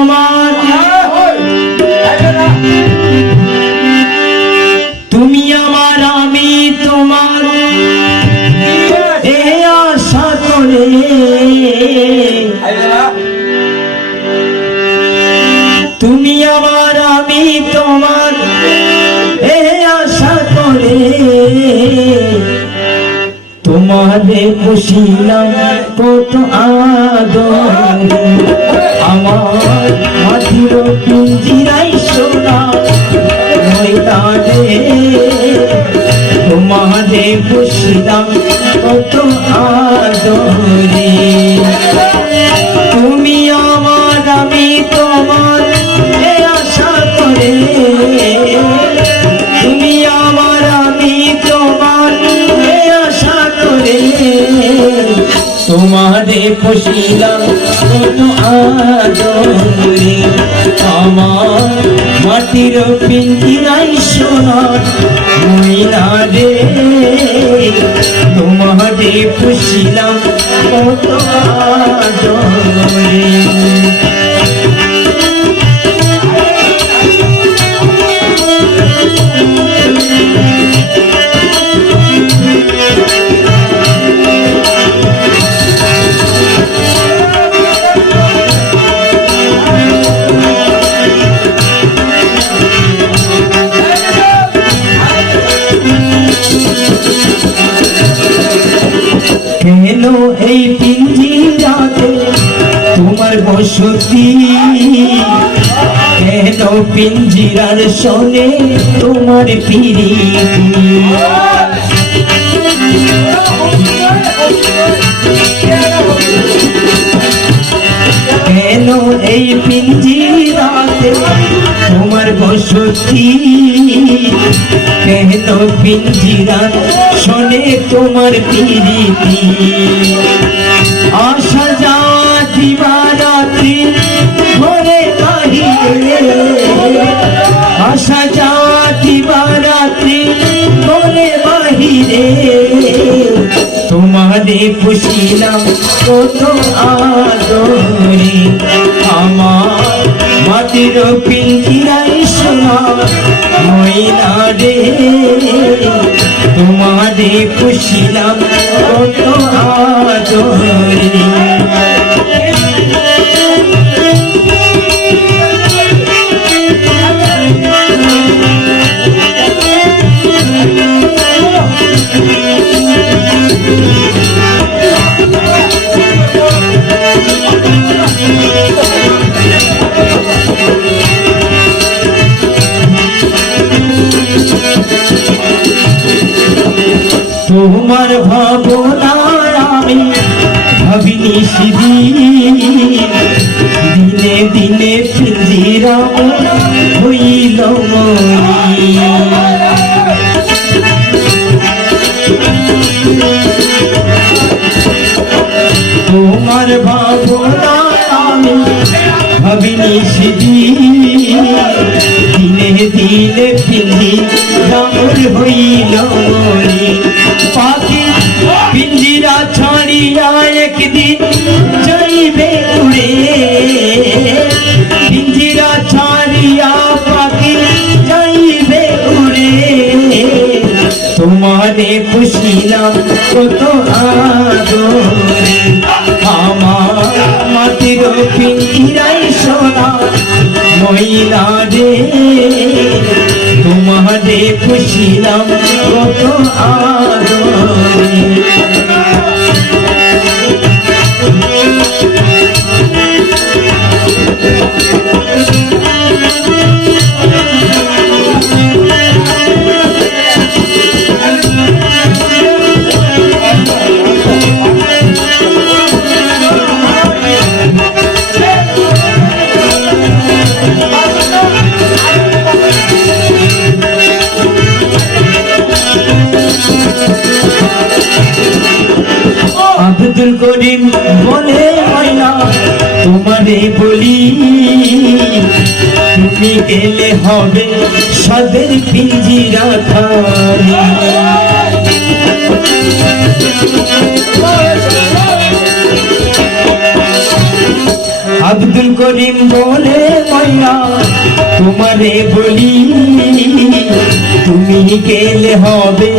তোমার তুমি আমার, আমি তোমার। এ আশা করে তুমি আমার, আমি তোমার। এ আশা করে তোমারে পুষিলাম কত আদর। আমার মাটির পিঞ্জিরাই সোনা ময়দানে তোমারে পুষিলাম কত আদরে। তোমারে পুষিলাম কোনো আদরে। আমার মাটির পিঞ্জিরাই সোনা মহিলা রে। তোমারে পুষিলাম কত আদরে। বসতি কেন পিঞ্জিরার শোনে তোমার পিড়ি? কেন এই পিঞ্জিরাতে তোমার বসতি কেন পিঞ্জিরার শোনে তোমার পিড়িতি? আসা যাওয়া ঘরে বাহিরে আসা যাওয়া দিবারাত্রি ঘরে বাহিরে তোমারে পুষিলাম কত আদরে আমার মাটির পিঞ্জিরাই সোনা ময়না রে ভাবিনি সেদিন দিনে দিনে পিঞ্জিরা পুষিলাম কত আদরে। আমার মাটির পিঞ্জিরাই সোনা মহিলা রে। তোমারে পুষিলাম কত আদরে। আব্দুল করিম বলে ময়না তোমারে বলি, তুমি গেলে হবে সদের পিঞ্জিরা খালি আব্দুল করিম বলে ময়না তোমারে বলি তুমি গেলে হবে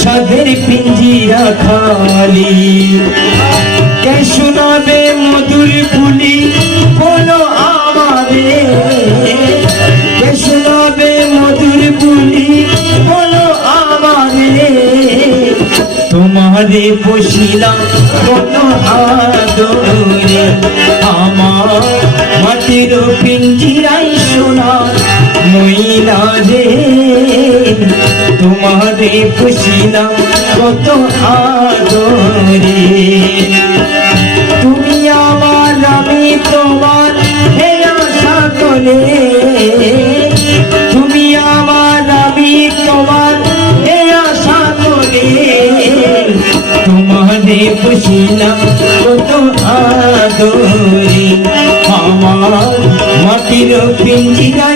সাদের পিঞ্জিরা খালি। কে শোনাবে মধুর বুলি বলো আমারে কে শোনাবে মধুর বুলি বলো আমারে তোমারে বসিলাম কত আদরে আমার মাটির পিঞ্জিরাই তোমারে বসিলাম কত আদরে। তুমি আমার, আমি তোমার, হে আশা করে। তুমি আমার, আমি তোমার তোমারে কত আদরে। আমার মাটির পিঞ্জিরাই